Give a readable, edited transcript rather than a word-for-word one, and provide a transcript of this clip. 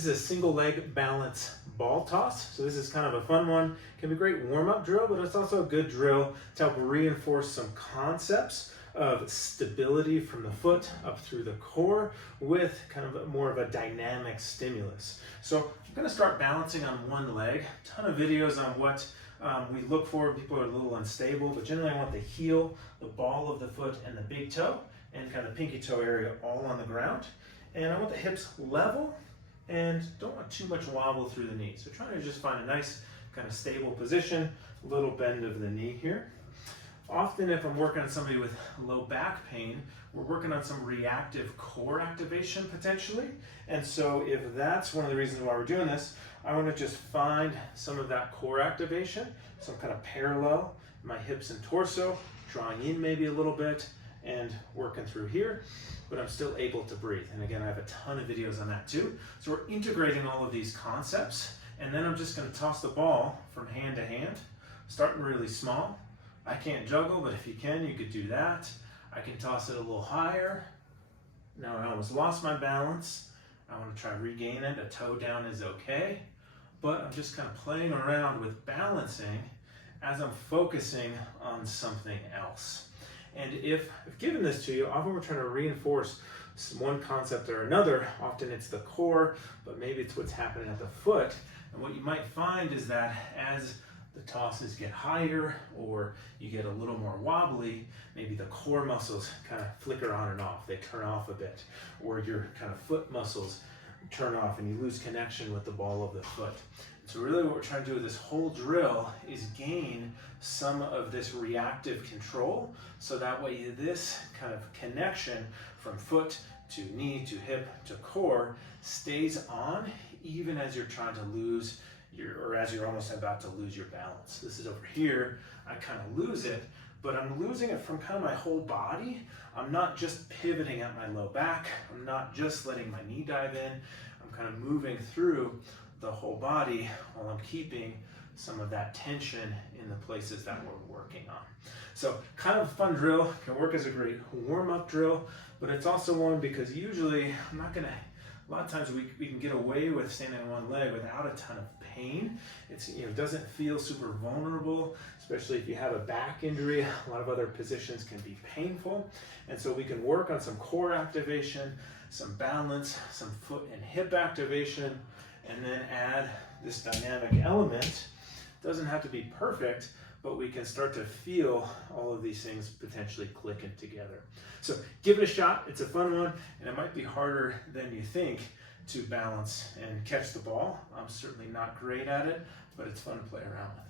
This is a single leg balance ball toss. So this is kind of a fun one. Can be a great warm-up drill, but it's also a good drill to help reinforce some concepts of stability from the foot up through the core with kind of more of a dynamic stimulus. So I'm going to start balancing on one leg. A ton of videos on what we look for. People are a little unstable, but generally I want the heel, the ball of the foot, and the big toe, and kind of pinky toe area all on the ground. And I want the hips level and don't want too much wobble through the knee. So trying to just find a nice kind of stable position, a little bend of the knee here. Often if I'm working on somebody with low back pain, we're working on some reactive core activation potentially. And so if that's one of the reasons why we're doing this, I want to just find some of that core activation, some kind of parallel in my hips and torso, drawing in maybe a little bit and working through here, but I'm still able to breathe. And again, I have a ton of videos on that too. So we're integrating all of these concepts, and then I'm just going to toss the ball from hand to hand, starting really small. I can't juggle, but if you can, you could do that. I can toss it a little higher. Now I almost lost my balance. I want to try to regain it. A toe down is okay, but I'm just kind of playing around with balancing as I'm focusing on something else. And if I've given this to you, often we're trying to reinforce one concept or another. Often it's the core, but maybe it's what's happening at the foot. And what you might find is that as the tosses get higher or you get a little more wobbly, maybe the core muscles kind of flicker on and off. They turn off a bit, or your kind of foot muscles turn off and you lose connection with the ball of the foot. So really what we're trying to do with this whole drill is gain some of this reactive control, so that way this kind of connection from foot to knee to hip to core stays on even as you're trying to lose or as you're almost about to lose your balance. This is over here, I kind of lose it, but I'm losing it from kind of my whole body. I'm not just pivoting at my low back. I'm not just letting my knee dive in. I'm kind of moving through the whole body while I'm keeping some of that tension in the places that we're working on. So kind of a fun drill, can work as a great warm-up drill, but it's also one because usually a lot of times we can get away with standing on one leg without a ton of pain. It's, doesn't feel super vulnerable, especially if you have a back injury. A lot of other positions can be painful. And so we can work on some core activation, some balance, some foot and hip activation, and then add this dynamic element. Doesn't have to be perfect, but we can start to feel all of these things potentially clicking together. So give it a shot. It's a fun one, and it might be harder than you think to balance and catch the ball. I'm certainly not great at it, but it's fun to play around with.